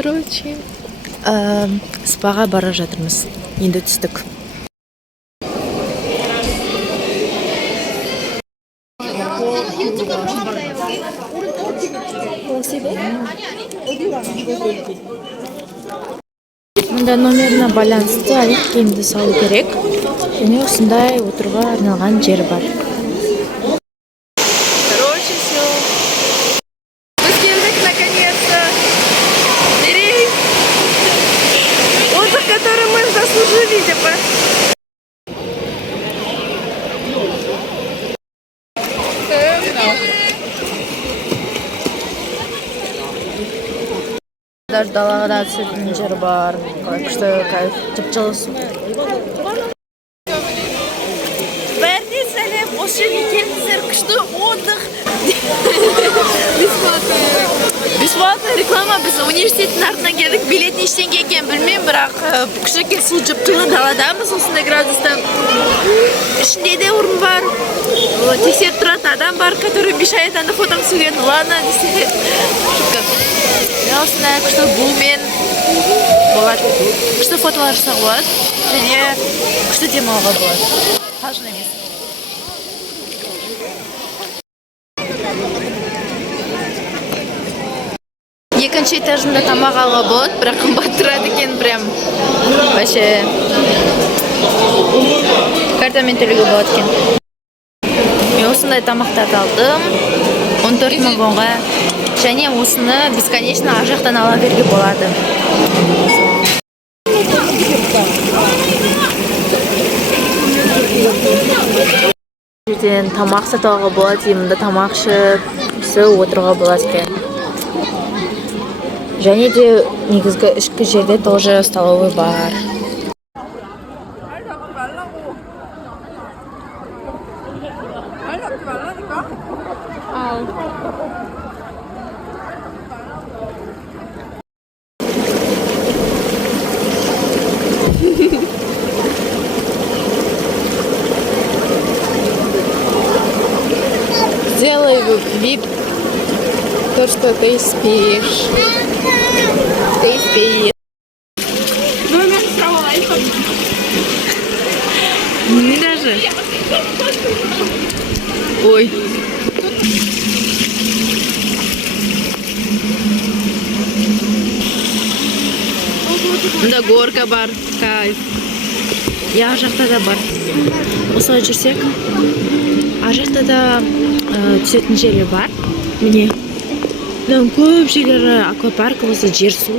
Короче, спаға бара жатырмыз. Енді түстік. Мұнда номеріне байланысты аяқ киімді салу керек. Және осындай отыруға арналған жер бар. Короче, все. Мы келдік наконец-то. Рейс. Отдых, который мы заслужили, типа. Даже далаға түсетін жер бар. Қалай күшті кайф, жып-жылы су. Бәріне сәлем, осы жерге келдіңіздер, күшті отдых. Бесплатно реклама, біз университеттің артынан келдік, билет нештен екен білмеймін, бірақ күшті су жып-жылы даладамыз, осындай градуста. Ішінде де орын бар. Тексеріп тұратын адам бар, который мешает ана фотом түсуге. Ладно, десе. Осындай күшті бумен болады. Күшті фотолар жасауға болады. Және күшті демалуға болады. Қалжың емес. Екінші этажында тамақ алуға болады, бірақ қымбат тұрады екен, прям вообще картамен төлеуге болады екен. Мен осындай тамақтарды алдым 14 мың вонға. Және осыны бесконечно ар жақтан ала беруге болады. Жерден тамақ сатып алуға болады, мұнда тамақ ішіп, отыруға болады екен. Және де негізгі ішкі жерде тоже столовый бар. Сделай вид, то, что ты спишь. Ты спишь. Номер справа лайфа. Не даже. Ой. Да горка бар, кайф. Я жақта да бар. Осылай жүрсек, ар жақта да түсетін жерлер бар. Міне. Көп жерлері аквапарк, осы жер су.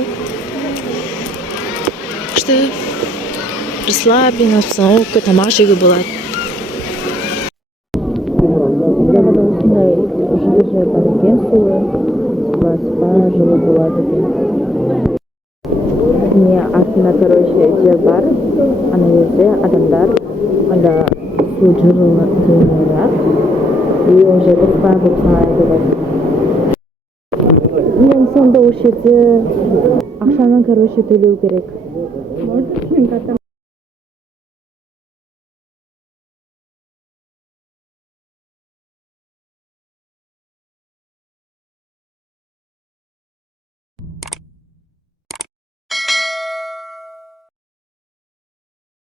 Күшті расслаблен, обстановка, тамақ жеуге болады. Осындай жер бар екен, суы. Спа жылы болады екен. Міне артында, короче, жер бар. Ана жерде адамдар, анда су жылырақ. И ол жерде спа болып санайды бар. Мен сонда осы жерде ақшаны, короче, төлеу керек.